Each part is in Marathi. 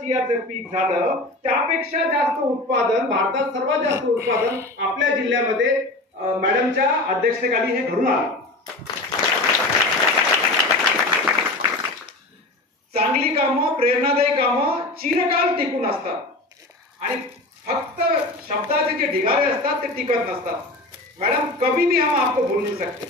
चियाचं पीक झालं, त्यापेक्षा जास्त उत्पादन भारतात सर्वात जास्त उत्पादन आपल्या जिल्ह्यामध्ये मॅडमच्या अध्यक्षतेखाली हे घडून आलं. चांगली कामं, प्रेरणादायी कामं चिरकाल टिकून असतात आणि फक्त शब्दाचे जे ढिगारे असतात ते टिकत नसतात. मॅडम कभी भी हम आपको भूल नहीं सकते.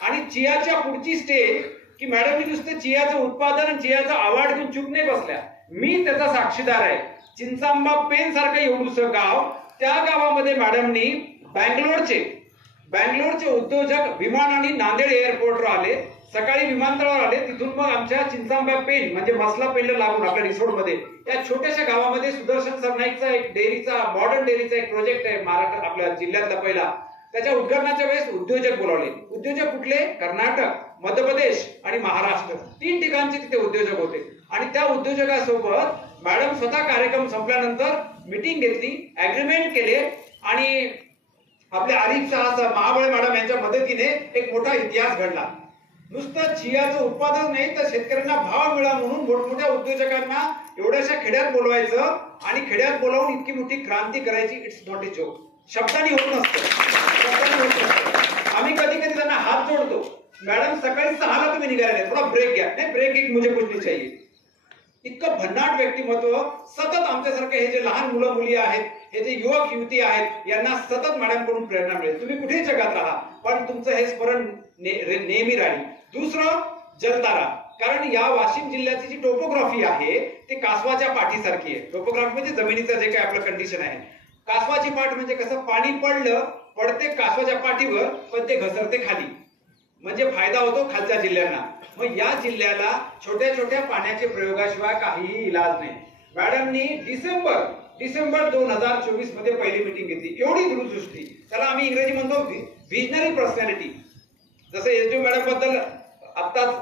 आणि चियाच्या पुढची स्टेज की मॅडमनी नुसतं चियाचं उत्पादन आणि चियाचा अवॉर्ड घेऊन चूक नाही बसल्या. मी त्याचा साक्षीदार आहे. चिंचांबा पेन सारखं एवढूसं गाव, त्या गावामध्ये मॅडमनी बँगलोरचे उद्योजक विमानाने नांदेड एअरपोर्टवर आले, सकाळी विमानतळावर आले, तिथून मग आमच्या चिंचांबा पेन म्हणजे मसला पेनला लागून आपल्या रिसोर्टमध्ये या छोट्याशा गावामध्ये सुदर्शन सरनाईकचा एक डेअरीचा मॉडर्न डेअरीचा एक प्रोजेक्ट आहे महाराष्ट्र आपल्या जिल्ह्यातला पहिला. त्याच्या उद्घाटनाच्या वेळेस उद्योजक बोलावले. उद्योजक कुठले? कर्नाटक, मध्य प्रदेश आणि महाराष्ट्र, 3 ठिकाणचे तिथे उद्योजक होते. आणि त्या उद्योजकासोबत मॅडम स्वतः कार्यक्रम संपल्यानंतर मीटिंग घेतली, अग्रीमेंट केले आणि आपल्या आरिफ शहा महाबळे मॅडम यांच्या मदतीने एक मोठा इतिहास घडला. नुसतं चियाचं उत्पादन नाही तर शेतकऱ्यांना भाव मिळा म्हणून मोठमोठ्या उद्योजकांना एवढ्याशा खेड्यात बोलवायचं आणि खेड्यात बोलावून इतकी मोठी क्रांती करायची. It's not a joke. शब्दांनी होत नसतं. आम्ही कधी कधी त्यांना हात जोडतो. मॅडम सकाळी 6ला तुम्ही निघाले, थोडा ब्रेक घ्या. नाही ब्रेक एक मुझे कुछ नहीं चाहिए. इतकं भन्नाट व्यक्तिमत्व सतत आमच्यासारखे हे जे लहान मुलं मुली आहेत, हे जे युवक युवती आहेत, यांना सतत मॅडम कडून प्रेरणा मिळेल. तुम्ही कुठेही जगात राहा पण तुमचं हे स्मरण नेहमी राहील. दुसरं जलतारा. कारण या वाशिम जिल्ह्याची जी टोपोग्राफी आहे ती कासवाच्या पाठीसारखी आहे. टोपोग्राफी म्हणजे जमिनीचं जे काही आपलं कंडिशन आहे. कासवाची पाठ म्हणजे कसं, पाणी पडते कासवाच्या पाठीवर पण ते घसरते खाली, म्हणजे फायदा होतो खालच्या जिल्ह्यांना. मग या जिल्ह्याला छोट्या छोट्या पाण्याच्या प्रयोगाशिवाय काहीही इलाज नाही. मॅडमनी डिसेंबर 2024 मध्ये पहिली मीटिंग घेतली. एवढी दूरदृष्टी, त्याला आम्ही इंग्रजी म्हणतो विजनरी पर्सनॅलिटी. जसं एसडी मॅडम बद्दल आत्ताच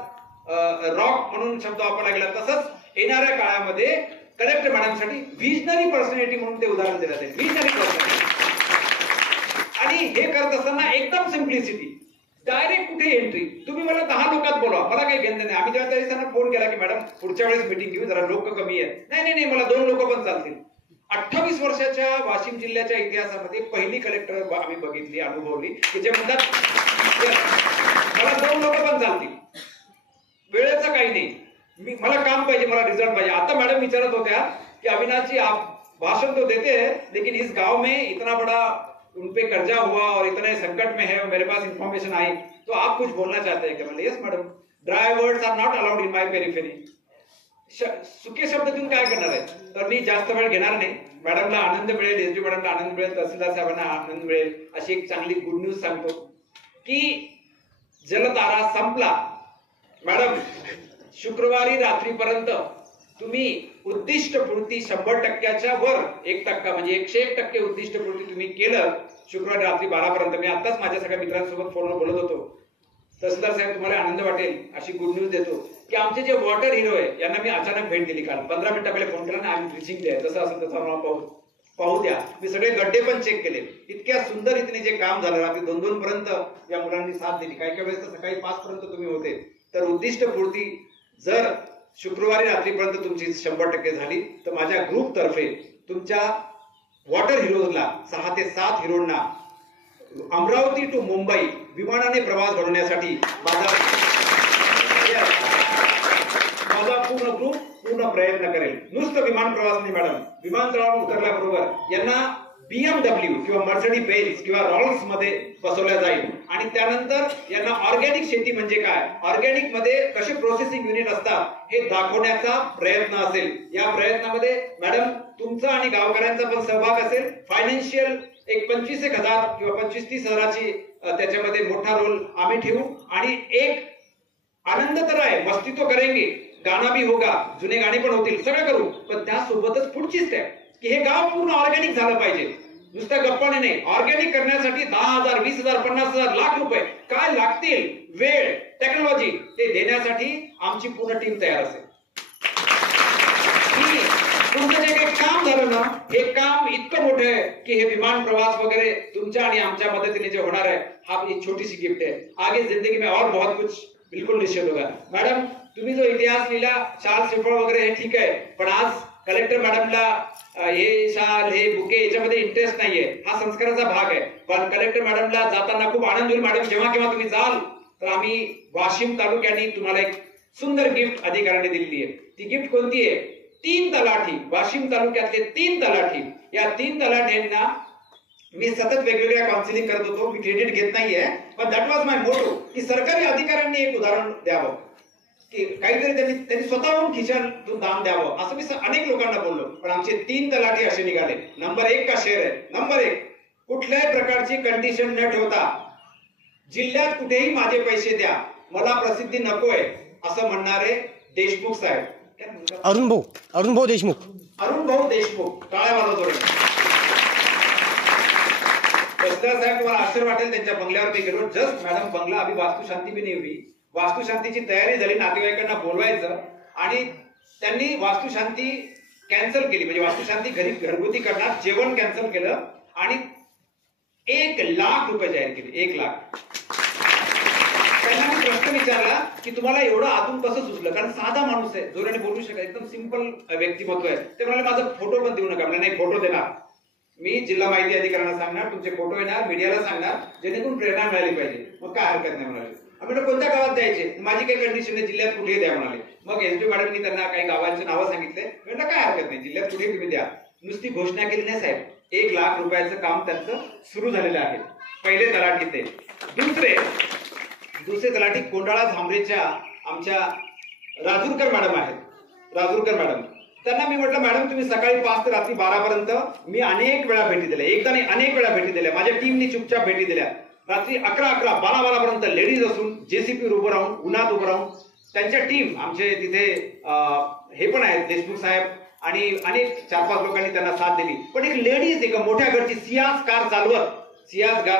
रॉक म्हणून शब्द वापरला गेला, तसंच येणाऱ्या काळामध्ये कलेक्टर मॅडमसाठी विजनरी पर्सनॅलिटी म्हणून ते उदाहरण दिलं जाते. Visionary personality. आणि हे करत असताना एकदम सिम्प्लिसिटी, डायरेक्ट कुठे एंट्री. तुम्ही मला 10 लोकात बोलवा, मला काही घेणं नाही. आम्ही जेव्हा त्यांना फोन केला की मॅडम पुढच्या वेळेस मीटिंग घेऊ, जरा लोक कमी आहेत. नाही मला 2 लोक पण चालतील. 28 वर्षाच्या वाशिम जिल्ह्याच्या इतिहासामध्ये पहिली कलेक्टर आम्ही बघितली, अनुभवली की जे म्हणतात मला 2 लोक पण चालतील, वेळेचं काही नाही, मला काम पाहिजे, मला रिझल्ट पाहिजे. आता मॅडम विचारत होत्या की अविनाश जी आप भाषण तो देते हैं लेकिन इस गांव में इतना बड़ा उन पे कर्जा हुआ और इतने संकट में है, मेरे पास इंफॉर्मेशन आई, तो आप कुछ बोलना चाहते हैं क्या? मतलब yes madam, dry words are not allowed in my periphery. सुके शब्द देऊन काय करणार आहे? तर मी जास्त वेळ घेणार नाही. मॅडमला आनंद मिळेल, एसडी मॅडमला आनंद मिळेल, तहसीलदार साहेबांना आनंद मिळेल अशी एक चांगली गुड न्यूज सांगतो की जलतारा संपला. मॅडम शुक्रवारी रात्रीपर्यंत तुम्ही उद्दिष्टपूर्ती 100%च्या वर 1% म्हणजे 101% उद्दिष्टपूर्ती तुम्ही केलं शुक्रवारी रात्री 12 पर्यंत. मी आताच माझ्या सगळ्या मित्रांसोबत फोनवर बोलत होतो. तहसीलदार साहेब तुम्हाला आनंद वाटेल अशी गुड न्यूज देतो की आमचे जे वॉटर हिरो आहे यांना मी अचानक भेट दिली. काल 15 मिनिटं पहिले फोन केला आणि आम्ही ब्रिचिंग द्या, जसं असेल तसं नाव पाहू द्या. मी सगळे गड्डे पण चेक केले. इतक्या सुंदर रीतीने जे काम झालं, रात्री 2-2 पर्यंत या मुलांनी साथ दिली. काही वेळेस तर सकाळी 5 पर्यंत तुम्ही होते. तर उद्दिष्टपूर्ती जर शुक्रवारी रात्रीपर्यंत तुमची 100% झाली तर माझ्या ग्रुप तर्फे तुमच्या वॉटर हिरोजला 6 ते 7 हिरोंना अमरावती टू मुंबई विमानाने प्रवास घडवण्यासाठी माझा पूर्ण ग्रुप पूर्ण प्रयत्न करेल. नुसतं विमान प्रवास नाही मॅडम, विमानतळावर उतरल्याबरोबर यांना BMW किंवा मर्सिडीज बेन्झ किंवा रॉल्स मध्ये बसवल्या जाईल आणि त्यानंतर यांना ऑर्गॅनिक शेती म्हणजे काय, ऑर्गॅनिक मध्ये कसे प्रोसेसिंग युनिट असतात हे दाखवण्याचा प्रयत्न असेल. या प्रयत्नामध्ये मॅडम तुमचा आणि गावकऱ्यांचा पण सहभाग असेल. फायनान्शियल एक 25,000 किंवा 25-30 हजाराची त्याच्यामध्ये मोठा रोल आम्ही ठेवू आणि एक आनंद तर आहे, मस्ती तो करेंगे, गाना भी होगा, जुने गाणे पण होतील, सगळं करू. पण त्यासोबतच पुढची स्टेप की हे गाव पूर्ण ऑर्गॅनिक झालं पाहिजे. नुसत्या गप्पाने नाही, ऑर्गॅनिक करण्यासाठी 10,000, 20,000, 50,000, लाख रुपये काय लागतील, वेळ, टेक्नॉलॉजी ते देण्यासाठी आमची पूर्ण टीम तयार असेल. तुमचं जे काही काम झालं ना, हे काम इतकं मोठं आहे की हे विमान प्रवास वगैरे तुमच्या आणि आमच्या मदतीने जे होणार आहे हा एक छोटीशी गिफ्ट है. आगे जिंदगी में और बहुत कुछ बिल्कुल निश्चित होगा. मॅडम तुम्ही जो इतिहास लिहिला, चार्ल्स शेफर्ड वगैरे हे ठीक आहे, पण आज कलेक्टर मॅडमला हे शाल हे बुके याच्यामध्ये इंटरेस्ट नाहीये, हा संस्काराचा भाग आहे. पण कलेक्टर मॅडमला जाताना खूप आनंद होईल. मॅडम जेव्हा केव्हा तुम्ही जाल तर आम्ही वाशिम तालुक्याने तुम्हाला एक सुंदर गिफ्ट अधिकाऱ्याने दिलेली आहे. ती गिफ्ट कोणती आहे? 3 तलाठी, वाशिम तालुक्यातले 3 तलाठी. या 3 तलाठ्यांना मी सतत वेगवेगळ्या काउन्सिलिंग करत होतो, मी क्रेडिट घेत नाहीये, पण दॅट वॉज माय मोटो की सरकारी अधिकाऱ्यांनी एक उदाहरण द्यावं, की काहीतरी त्यांनी स्वतःहून खिशातून दान द्यावं. असं मी अनेक लोकांना बोललो, पण आमचे 3 तलाठी असे निघाले. नंबर 1 का शेर आहे. नंबर 1, कुठल्याही प्रकारची कंडिशन न ठेवता जिल्ह्यात कुठेही माझे पैसे द्या, मला प्रसिद्धी नकोय असं म्हणणारे देशमुख साहेब. अरुण भाऊ देशमुख. टाळ्या वाजवा जोरात. तहसीलदार साहेब तुम्हाला आश्चर्य वाटेल, त्यांच्या बंगल्यावर मी गेलो. जस्ट मॅडम बंगला अभी वास्तुशांती भी नाही हुई, वास्तुशांतीची तयारी झाली, नातेवाईकांना बोलवायचं आणि त्यांनी वास्तुशांती कॅन्सल केली. म्हणजे वास्तुशांती घरगुती करणार, जेवण कॅन्सल केलं आणि 1 लाख रुपये जाहीर केले. 1 लाख. त्यांना मी प्रश्न विचारला की तुम्हाला एवढं आतून कसं सुचलं, कारण साधा माणूस आहे, जोराने बोलू शकत, एकदम सिंपल व्यक्तिमत्व आहे. ते म्हणाले माझा फोटो पण देऊ नका. नाही, फोटो देणार मी, जिल्हा माहिती अधिकाऱ्यांना सांगणार, तुमचे फोटो येणार, मीडियाला सांगणार, जेणेकरून प्रेरणा मिळाली पाहिजे. मग काय हरकत नाही म्हणाले. आम्ही कोणत्या गावात द्यायचे, माझी काही कंडिशन आहे, जिल्ह्यात कुठेही द्या म्हणाले. मग एसडी मॅडमनी त्यांना काही गावांची नावं सांगितले. म्हटलं काय हरकत नाही, जिल्ह्यात कुठेही तुम्ही द्या. नुसती घोषणा केली नाही साहेब, 1 लाख रुपयाचं काम त्यांचं सुरू झालेलं आहे. पहिले तलाठी ते. दुसरे तलाठी कोंडाळा झांबरेच्या आमच्या राजूरकर मॅडम आहेत. राजूरकर मॅडम, त्यांना मी म्हटलं मॅडम तुम्ही सकाळी 5 ते रात्री 12 पर्यंत मी अनेक वेळा भेटी दिल्या, एकदा नाही अनेक वेळा भेटी दिल्या, माझ्या टीमनी चुपचाप भेटी दिल्या. रात्री 11, 12 पर्यंत लेडीज असून जेसीपी उभं राहून, उन्हात उभं राहून, त्यांच्या टीम आमचे तिथे हे पण आहेत देशमुख साहेब आणि अनेक 4-5 लोकांनी त्यांना साथ दिली. पण एक लेडीज, एका मोठ्या घरची सियाज कार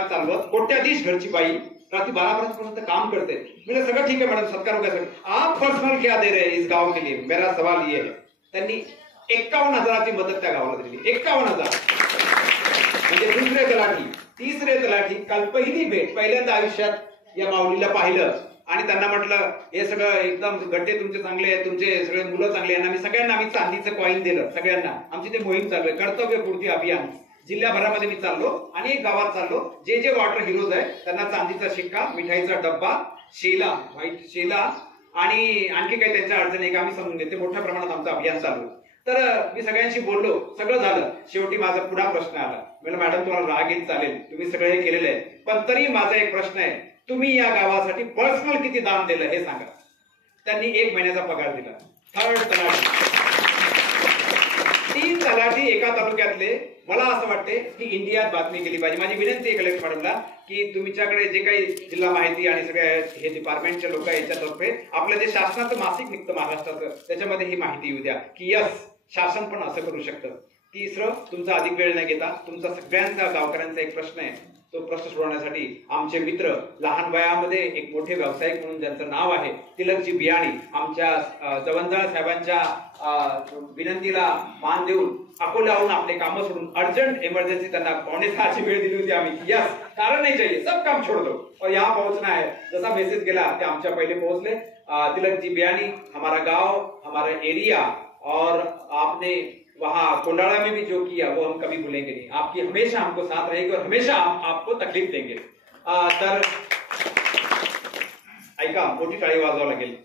चालवत कोट्याधीश घरची बाई रात्री 12 पर्यंत काम करते. म्हणजे सगळं ठीक आहे मॅडम, सत्कार वगैरे, आप पर्सनल क्या दे रहे इस गाव के लिए, मेरा सवाल ये है. त्यांनी 51,000ची मदत त्या गावाला दिली. 51,000. म्हणजे दुसरे तलाठी, तिसरे तलाठी काल पहिली भेट, पहिल्यांदा आयुष्यात या माऊलीला पाहिलं आणि त्यांना म्हटलं हे सगळं एकदम गड्डे तुमचे चांगले आहेत, तुमचे सगळे मुलं चांगले, यांना मी सगळ्यांना आम्ही चांदीचं कॉईन दिलं सगळ्यांना. आमची ते मोहीम चालू आहे, कर्तव्यपूर्ती अभियान. जिल्ह्याभरामध्ये मी चाललो, अनेक गावात चाललो, जे वॉटर हिरोज आहे त्यांना चांदीचा शिक्का, मिठाईचा डब्बा, शेला, व्हाईट शेला आणि आणखी काही त्यांच्या अडचणी आहे का आम्ही समजून घेते. मोठ्या प्रमाणात आमचं अभियान चालू. तर मी सगळ्यांशी बोललो, सगळं झालं. शेवटी माझा पुन्हा प्रश्न आला. म्हणजे मॅडम तुम्हाला राग येईल चालेल, तुम्ही सगळं हे केलेलं आहे, पण तरी माझा एक प्रश्न आहे, तुम्ही या गावासाठी पर्सनल किती दान दिलं हे सांगा. त्यांनी 1 महिन्याचा पगार दिला. 3rd तलाठी, 3 तलाठी एका तालुक्यातले. मला असं वाटते की इंडियात बातमी केली पाहिजे. माझी विनंती आहे कलेक्टर मॅडमला की तुमच्याकडे जे काही जिल्हा माहिती आणि सगळ्या हे डिपार्टमेंटचे लोक याच्यातर्फे आपलं जे शासनाचं मासिक निघतं महाराष्ट्राचं, त्याच्यामध्ये ही माहिती येऊ द्या की यस शासन पण असं करू शकतं. तिसरं, तुमचा अधिक वेळ न घेता तुमचा सगळ्यांचा गावकऱ्यांचा एक प्रश्न आहे, तो प्रश्न सोडवण्यासाठी आमचे मित्र, लहान वयामध्ये एक मोठे व्यावसायिक म्हणून ज्यांचं नाव आहे तिलकजी बियाणी, आमच्या जवंजाळ साहेबांच्या विनंतीला मान देऊन अकोल्याहून आपले कामं सोडून अर्जंट इमर्जन्सी त्यांना 5:45 वेळ दिली होती आम्ही. यस, कारण नाही चाहिए, सब काम छोड़ दो और यहाँ पहुंचना है. जसा मेसेज गेला ते आमच्या पहिले पोहोचले. तिलकजी बियाणी, हमारा गांव, हमारा एरिया, और आपने वहां कोंडाळा में भी जो किया वो हम कभी भूलेंगे नहीं. आपकी हमेशा हमको साथ रहेगी और हमेशा हम आपको तकलीफ देंगे. तर ऐका, मोठी टाळी वाजवावी लागेल.